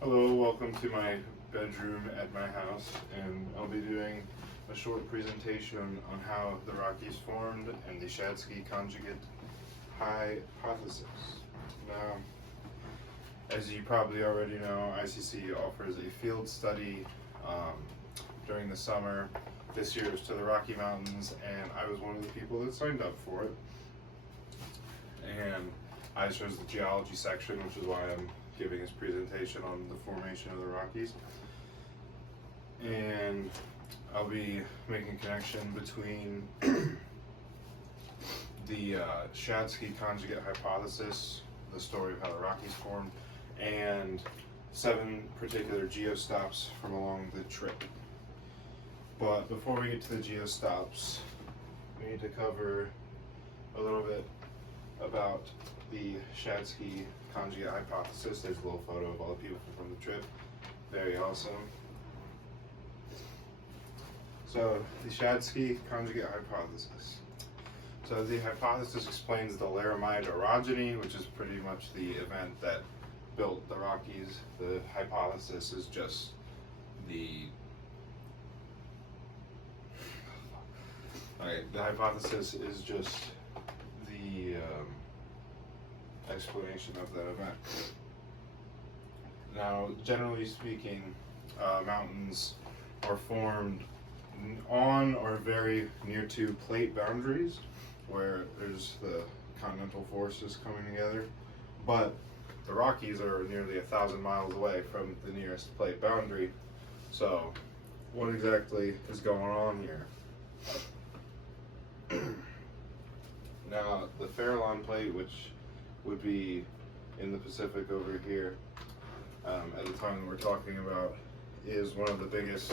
Hello, welcome to my bedroom at my house, and I'll be doing a short presentation on how the Rockies formed and the Shatsky conjugate hypothesis. Now, as you probably already know, ICC offers a field study during the summer. This year it was to the Rocky Mountains, and I was one of the people that signed up for it. And I chose the geology section, which is why I'm giving this presentation on the formation of the Rockies. And I'll be making a connection between the Shatsky conjugate hypothesis, the story of how the Rockies formed, and 7 particular geostops from along the trip. But before we get to the geostops, we need to cover a little bit about the Shatsky conjugate hypothesis. There's a little photo of all the people from the trip. Very awesome. So, the Shatsky conjugate hypothesis. So, the hypothesis explains the Laramide orogeny, which is pretty much the event that built the Rockies. The hypothesis is just the the hypothesis is just the explanation of that event. Now, generally speaking, mountains are formed on or very near to plate boundaries where there's the continental forces coming together, but the Rockies are nearly 1,000 miles away from the nearest plate boundary. So, what exactly is going on here? Now, the Farallon plate, which would be in the Pacific over here at the time that we're talking about, is one of the biggest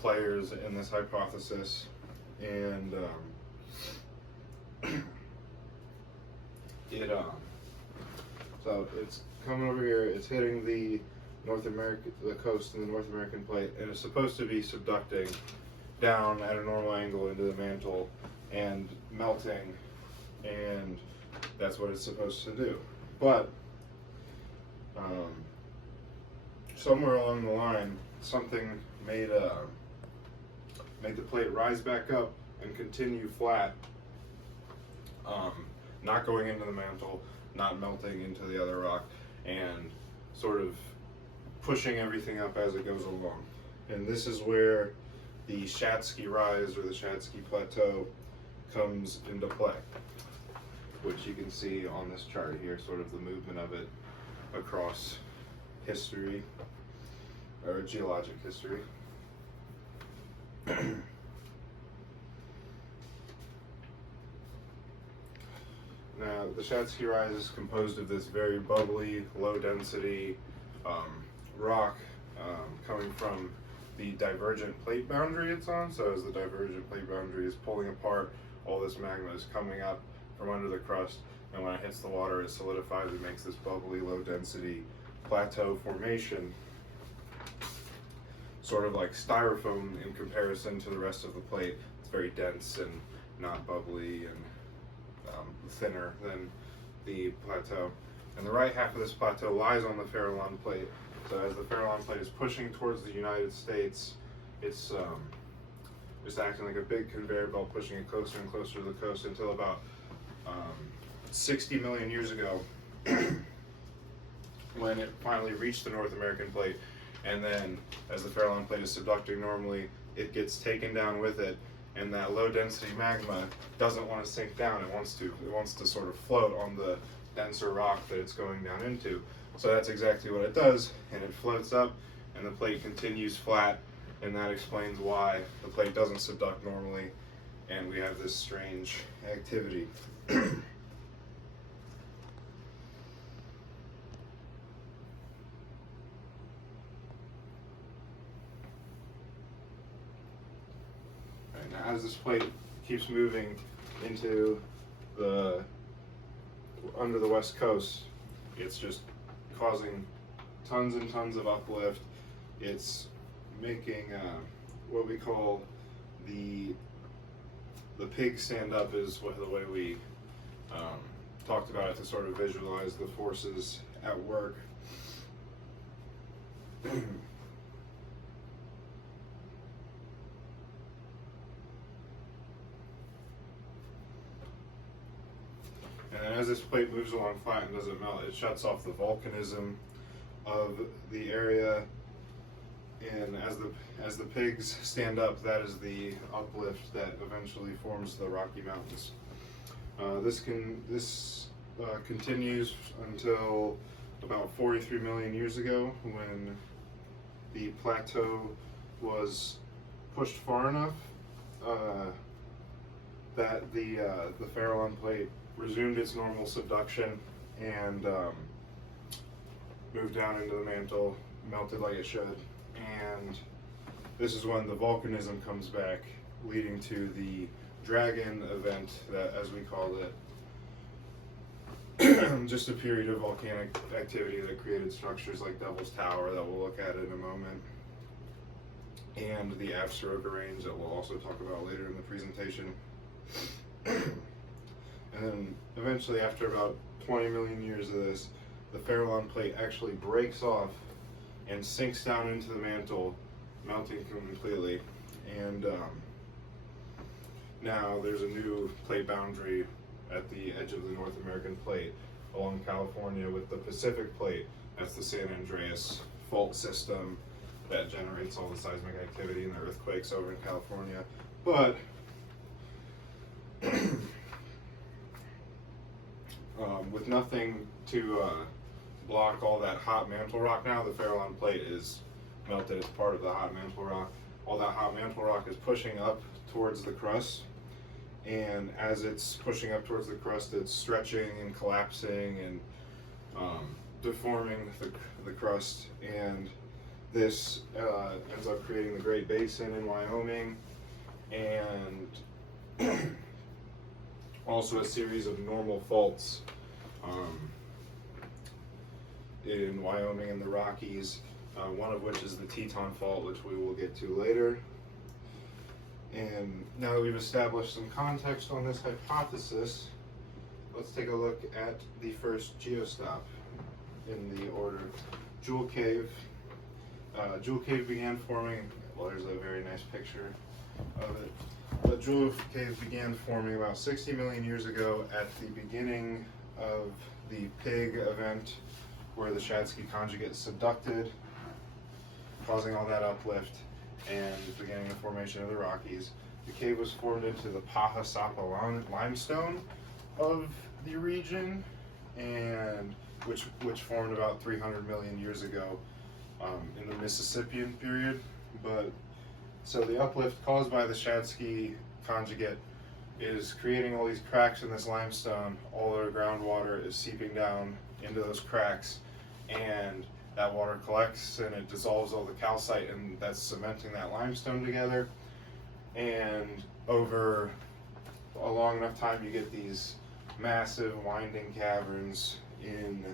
players in this hypothesis, and so it's coming over here. It's hitting the coast in the North American plate, and it's supposed to be subducting down at a normal angle into the mantle and melting, and that's what it's supposed to do. But somewhere along the line, something made the plate rise back up and continue flat, not going into the mantle, not melting into the other rock, and sort of pushing everything up as it goes along. And this is where the Shatsky rise or the Shatsky plateau comes into play, which you can see on this chart here, sort of the movement of it across history, or geologic history. Now, the Shatsky rise is composed of this very bubbly, low-density rock coming from the divergent plate boundary it's on. So as the divergent plate boundary is pulling apart, all this magma is coming up from under the crust, and when it hits the water, it solidifies and makes this bubbly, low-density plateau formation, sort of like styrofoam in comparison to the rest of the plate. It's very dense and not bubbly and thinner than the plateau. And the right half of this plateau lies on the Farallon plate. So as the Farallon plate is pushing towards the United States, it's just acting like a big conveyor belt, pushing it closer and closer to the coast until about 60 million years ago, when it finally reached the North American plate. And then as the Farallon plate is subducting normally, it gets taken down with it, and that low density magma doesn't want to sink down. It wants to sort of float on the denser rock that it's going down into. So that's exactly what it does, and it floats up, and the plate continues flat, and that explains why the plate doesn't subduct normally, and we have this strange activity. Now, as this plate keeps moving into under the west coast, it's just causing tons and tons of uplift. It's making what we call the pig stand up, is the way we talked about it, to sort of visualize the forces at work. And then as this plate moves along flat and doesn't melt, it shuts off the volcanism of the area. And as the pigs stand up, that is the uplift that eventually forms the Rocky Mountains. This continues until about 43 million years ago, when the plateau was pushed far enough that the Farallon plate resumed its normal subduction and moved down into the mantle, melted like it should. And this is when the volcanism comes back, leading to the dragon event, that, as we called it, just a period of volcanic activity that created structures like Devil's Tower that we'll look at in a moment, and the Absaroka Range that we'll also talk about later in the presentation. And then eventually, after about 20 million years of this, the Farallon plate actually breaks off and sinks down into the mantle, melting completely. And now there's a new plate boundary at the edge of the North American plate along California with the Pacific plate. That's the San Andreas fault system that generates all the seismic activity and the earthquakes over in California. But with nothing to block all that hot mantle rock now, the Farallon plate is melted as part of the hot mantle rock. All that hot mantle rock is pushing up towards the crust, and as it's pushing up towards the crust, it's stretching and collapsing and deforming the crust, and this ends up creating the Great Basin in Wyoming, and also a series of normal faults in Wyoming and the Rockies, one of which is the Teton Fault, which we will get to later. And now that we've established some context on this hypothesis, let's take a look at the first geostop in the order. Jewel Cave. Jewel Cave began forming, well, there's a very nice picture of it. But Jewel Cave began forming about 60 million years ago at the beginning of the pig event, where the Shatsky conjugate subducted, causing all that uplift and beginning the formation of the Rockies. The cave was formed into the Pahasapa limestone of the region, and which formed about 300 million years ago in the Mississippian period. But so the uplift caused by the Shatsky conjugate is creating all these cracks in this limestone. All the groundwater is seeping down into those cracks, and that water collects and it dissolves all the calcite, and that's cementing that limestone together. And over a long enough time, you get these massive winding caverns in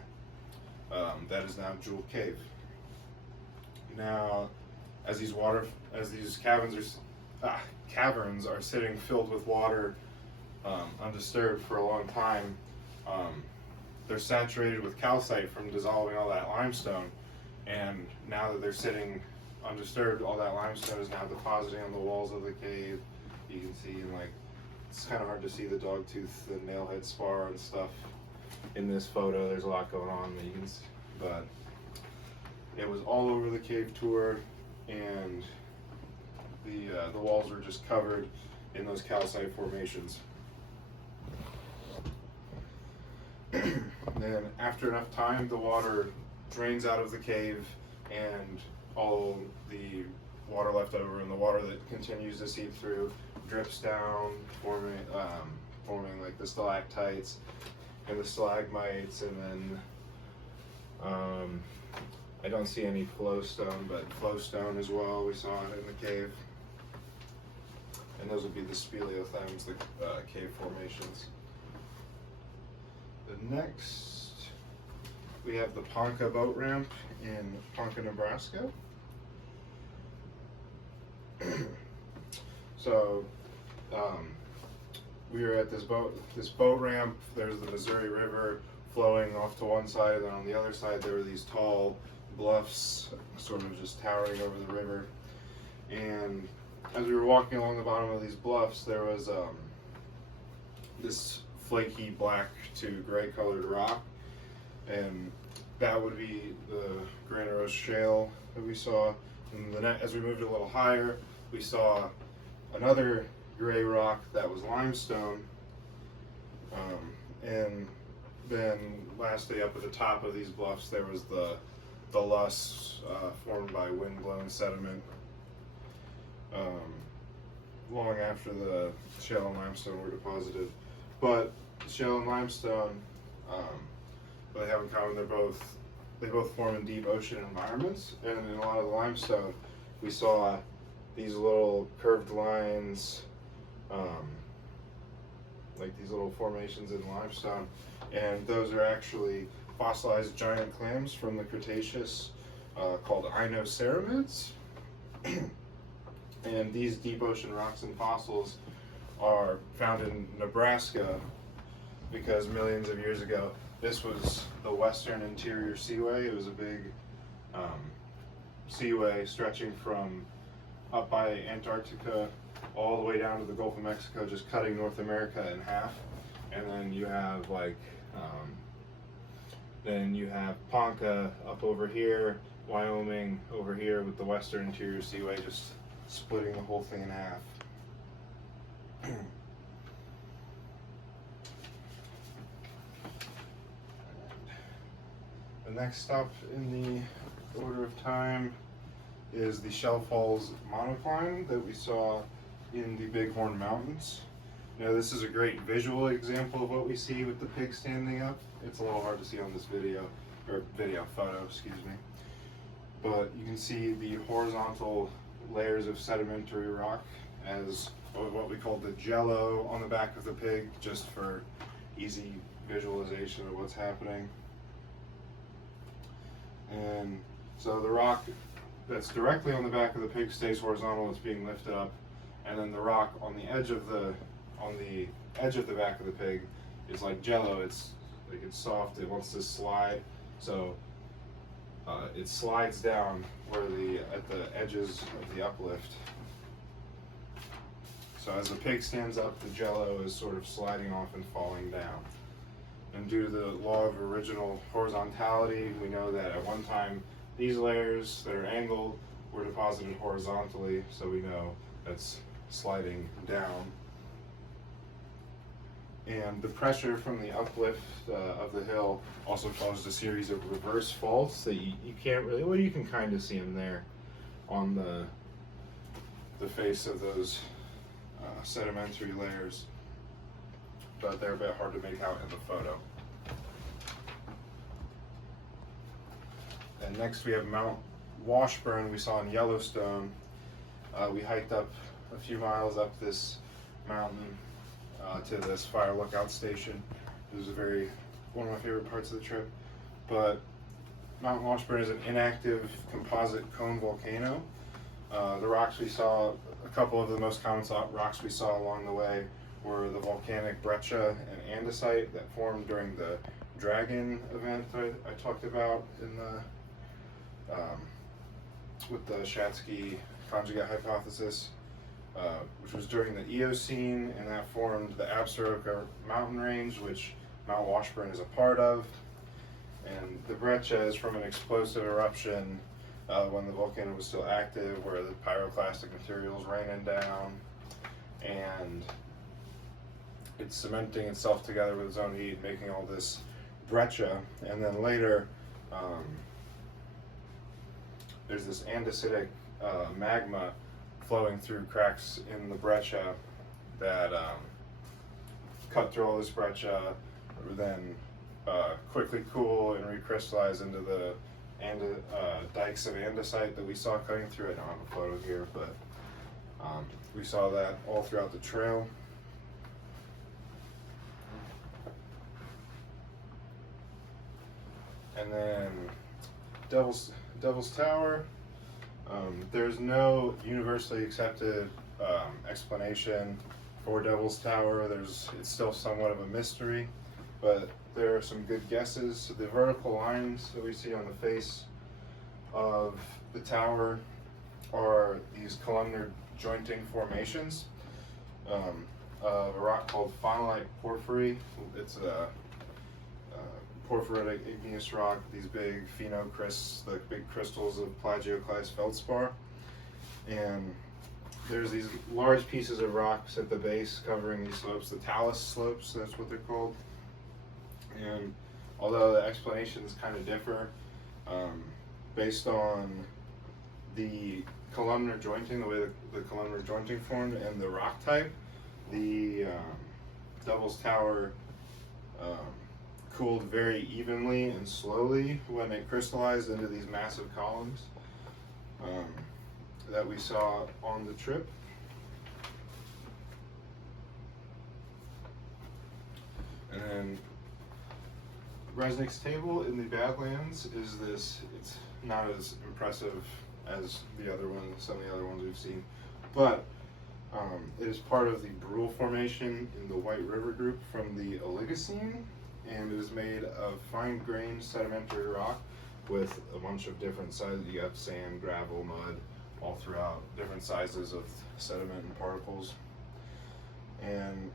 that is now Jewel Cave. Now, as these caverns are sitting filled with water, undisturbed for a long time, they're saturated with calcite from dissolving all that limestone, and now that they're sitting undisturbed, all that limestone is now depositing on the walls of the cave. You can see, like, it's kind of hard to see the dog tooth, the nailhead spar and stuff in this photo. There's a lot going on that you can see, but it was all over the cave tour, and the walls were just covered in those calcite formations. Then after enough time, the water drains out of the cave, and all the water left over and the water that continues to seep through drips down, forming like the stalactites and the stalagmites, and then I don't see any flowstone, but flowstone as well we saw it in the cave. And those would be the speleothems, the cave formations. The next, we have the Ponca boat ramp in Ponca, Nebraska. So we were at this boat ramp. There's the Missouri River flowing off to one side, and then on the other side there were these tall bluffs sort of just towering over the river. And as we were walking along the bottom of these bluffs, there was this flaky black to gray colored rock, and that would be the Granite Shale that we saw. And as we moved a little higher, we saw another gray rock that was limestone. And then lastly, up at the top of these bluffs, there was the loess formed by wind-blown sediment long after the shale and limestone were deposited. But shale and limestone, what they have in common, they both form in deep ocean environments, and in a lot of the limestone, we saw these little curved lines, like these little formations in limestone, and those are actually fossilized giant clams from the Cretaceous called inoceramids. And these deep ocean rocks and fossils are found in Nebraska because millions of years ago, this was the western interior seaway. It was a big seaway stretching from up by Antarctica all the way down to the Gulf of Mexico, just cutting North America in half. And then you have Ponca up over here, Wyoming over here with the western interior seaway just splitting the whole thing in half. The next stop in the order of time is the Shell Falls monocline that we saw in the Bighorn Mountains. Now this is a great visual example of what we see with the pig standing up. It's a little hard to see on this photo, excuse me. But you can see the horizontal layers of sedimentary rock as what we call the jello on the back of the pig, just for easy visualization of what's happening. And so the rock that's directly on the back of the pig stays horizontal, it's being lifted up, and then the rock on the edge of the back of the pig is like jello. It's soft, it wants to slide, so it slides down at the edges of the uplift. So as the pig stands up, the jello is sort of sliding off and falling down. And due to the law of original horizontality, we know that at one time these layers that are angled were deposited horizontally, so we know that's sliding down. And the pressure from the uplift of the hill also caused a series of reverse faults that you can't really, well, you can kind of see them there on the face of those sedimentary layers, but they're a bit hard to make out in the photo. And next we have Mount Washburn we saw in Yellowstone. We hiked up a few miles up this mountain to this fire lookout station. It was one of my favorite parts of the trip. But Mount Washburn is an inactive composite cone volcano. The rocks we saw, a couple of the most common rocks we saw along the way were the volcanic breccia and andesite that formed during the Dragon event I talked about in with the Shatsky conjugate hypothesis, which was during the Eocene, and that formed the Absaroka mountain range, which Mount Washburn is a part of. And the breccia is from an explosive eruption when the volcano was still active, where the pyroclastic material is raining down, and it's cementing itself together with its own heat, making all this breccia. And then later, there's this andesitic magma flowing through cracks in the breccia that cut through all this breccia, then quickly cool and recrystallize into the dikes of andesite that we saw cutting through. I don't have a photo here, but we saw that all throughout the trail. And then Devil's Tower. There's no universally accepted explanation for Devil's Tower. It's still somewhat of a mystery, but there are some good guesses. So the vertical lines that we see on the face of the tower are these columnar jointing formations of a rock called faunolite porphyry. It's a porphyritic igneous rock, these big phenocrysts, the big crystals of plagioclase feldspar. And there's these large pieces of rocks at the base covering these slopes, the talus slopes, that's what they're called. And although the explanations kind of differ based on the columnar jointing, the way the columnar jointing formed, and the rock type, the Devil's Tower cooled very evenly and slowly when it crystallized into these massive columns that we saw on the trip. And then Resnick's table in the Badlands is this, it's not as impressive as the other ones, some of the other ones we've seen, but it is part of the Brule Formation in the White River group from the Oligocene, and it is made of fine-grained sedimentary rock with a bunch of different sizes. You have sand, gravel, mud, all throughout, different sizes of sediment and particles. And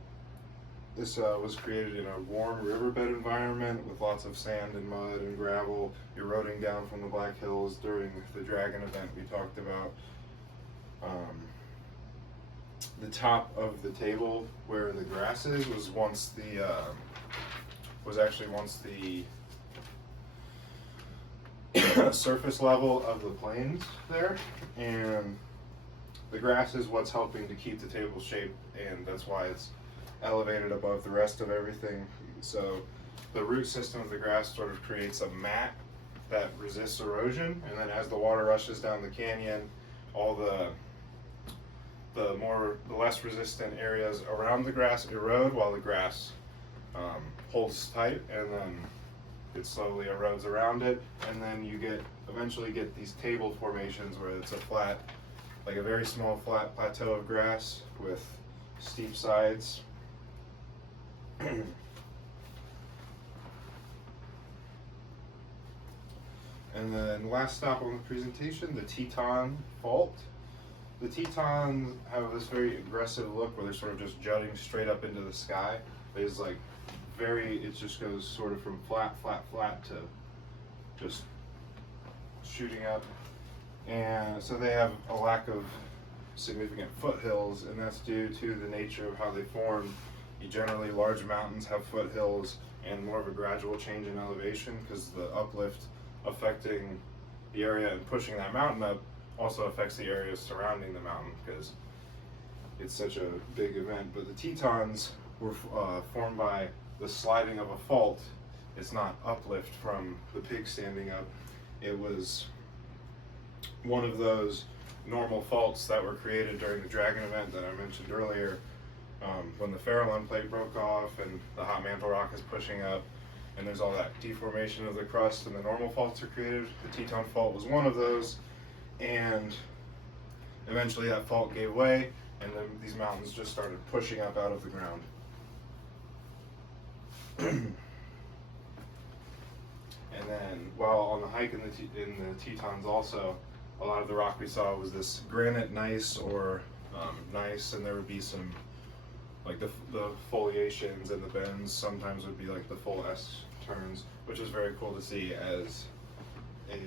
this was created in a warm riverbed environment with lots of sand and mud and gravel eroding down from the Black Hills during the dragon event we talked about. The top of the table where the grass is was actually once the surface level of the plains there, and the grass is what's helping to keep the table shape, and that's why it's elevated above the rest of everything. So the root system of the grass sort of creates a mat that resists erosion, and then as the water rushes down the canyon, all the less resistant areas around the grass erode while the grass holds tight, and then it slowly erodes around it, and then you eventually get these table formations where it's a flat, like a very small flat plateau of grass with steep sides. And then last stop on the presentation, the Teton Fault. The Tetons have this very aggressive look where they're sort of just jutting straight up into the sky. It's like it just goes sort of from flat to just shooting up. And so they have a lack of significant foothills, and that's due to the nature of how they form. Generally, large mountains have foothills and more of a gradual change in elevation because the uplift affecting the area and pushing that mountain up also affects the areas surrounding the mountain because it's such a big event. But the Tetons were formed by the sliding of a fault. It's not uplift from the pig standing up. It was one of those normal faults that were created during the dragon event that I mentioned earlier, when the Farallon plate broke off and the hot mantle rock is pushing up, and there's all that deformation of the crust and the normal faults are created. The Teton Fault was one of those, and eventually that fault gave way, and then these mountains just started pushing up out of the ground. And then while on the hike in the Tetons also, a lot of the rock we saw was this granite gneiss or gneiss, and there would be some, like the foliations and the bends sometimes would be like the full S turns, which is very cool to see as a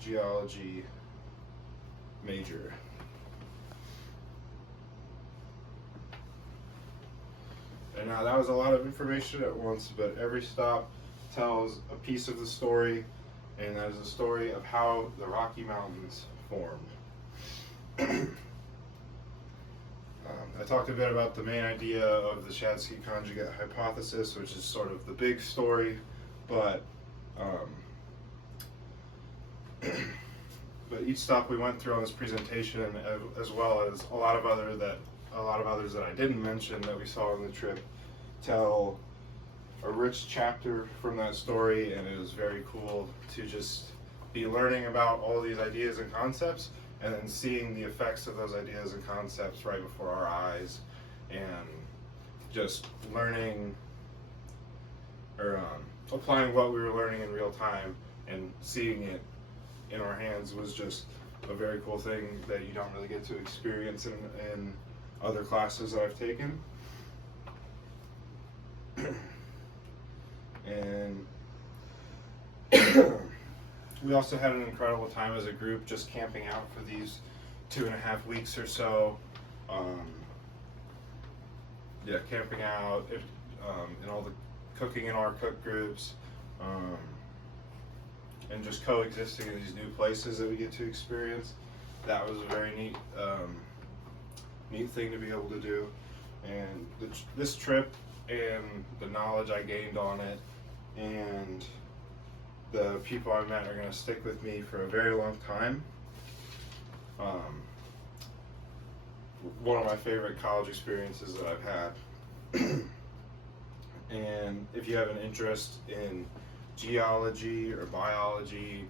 geology major. And now that was a lot of information at once, but every stop tells a piece of the story, and that is the story of how the Rocky Mountains formed. I talked a bit about the main idea of the Shatsky conjugate hypothesis, which is sort of the big story, but each stop we went through on this presentation, as well as a lot of others that I didn't mention that we saw on the trip, tell a rich chapter from that story, and it is very cool to just be learning about all these ideas and concepts, and then seeing the effects of those ideas and concepts right before our eyes, and just learning or applying what we were learning in real time and seeing it in our hands was just a very cool thing that you don't really get to experience in other classes that I've taken. And we also had an incredible time as a group just camping out for these 2.5 weeks or so. Yeah, camping out, and all the cooking in our cook groups, and just coexisting in these new places that we get to experience. That was a very neat thing to be able to do. And this trip and the knowledge I gained on it and the people I met are going to stick with me for a very long time. One of my favorite college experiences that I've had. And if you have an interest in geology or biology,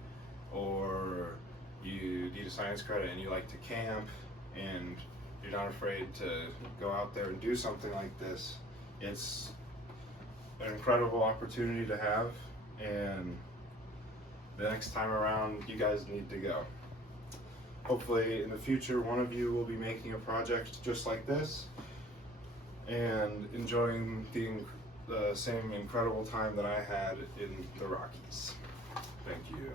or you need a science credit and you like to camp and you're not afraid to go out there and do something like this, it's an incredible opportunity to have, and the next time around you guys need to go. Hopefully in the future one of you will be making a project just like this and enjoying the same incredible time that I had in the Rockies. Thank you.